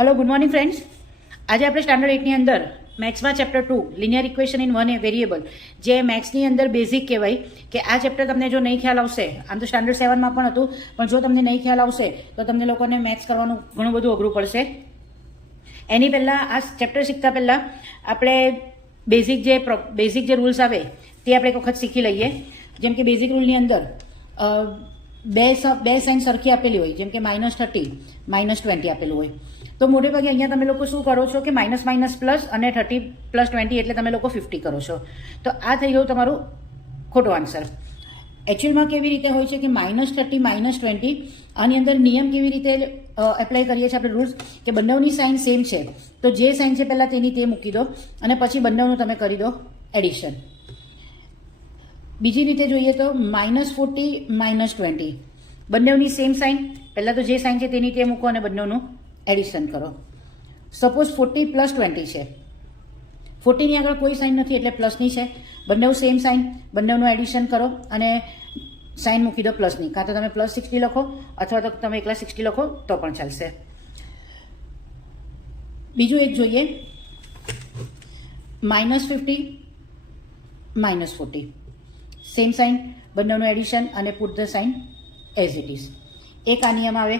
Hello good morning friends. આજે આપણે standard 8ની અંદર મેથ્સમાં chapter 2 linear equation in one variable, જે મેથ્સની અંદર બેઝિક કહેવાય કે આ ચેપ્ટર તમને જો નહીં ખ્યાલ આવશે, આમ તો સ્ટાન્ડર્ડ 7માં પણ હતું, પણ જો તમને નહીં ખ્યાલ આવશે તો તમને લોકોને મેથ્સ કરવાનું ઘણું બધું અઘરું પડશે. એની પહેલાં આ ચેપ્ટર શીખતા પહેલાં આપણે બેઝિક જે રૂલ્સ આવે તે આપણે એક વખત શીખી લઈએ. જેમ કે બેઝિક રૂલની અંદર બે સાઇન સરખી આપેલી હોય, જેમ કે -30 -20 આપેલું હોય, તો મોટે ભાગે અહીંયા તમે લોકો શું કરો છો કે માઇનસ માઇનસ પ્લસ અને 30 + 20 એટલે તમે લોકો 50 કરો છો. તો આ થઈ ગયું તમારું ખોટો આન્સર. એકચ્યુઅલમાં કેવી રીતે હોય છે કે -30 -20 આની અંદર નિયમ કેવી રીતે એપ્લાય કરીએ છીએ આપણે રૂલ્સ, કે બંનેની સાઇન સેમ છે તો જે સાઇન છે પહેલાં તેની તે મૂકી દો અને પછી બંનેનું તમે કરી દો એડિશન. બીજી રીતે જોઈએ તો -40 -20 બંનેની સેમ સાઇન, પહેલાં તો જે સાઇન છે તેની તે મૂકો અને બંનેનું એડિશન કરો. સપોઝ 40 + 20 છે, 40ની આગળ કોઈ સાઇન નથી એટલે પ્લસની છે, બંને સેમ સાઇન, બંનેનું એડિશન કરો અને સાઇન મૂકી દો પ્લસની, કાં તો તમે +60 લખો અથવા તો તમે એકલા 60 લખો તો પણ ચાલશે. બીજું એક જોઈએ, -50 -40 સેમ સાઇન, બંનેનું એડિશન અને put the sign as it is. એક આ નિયમ આવે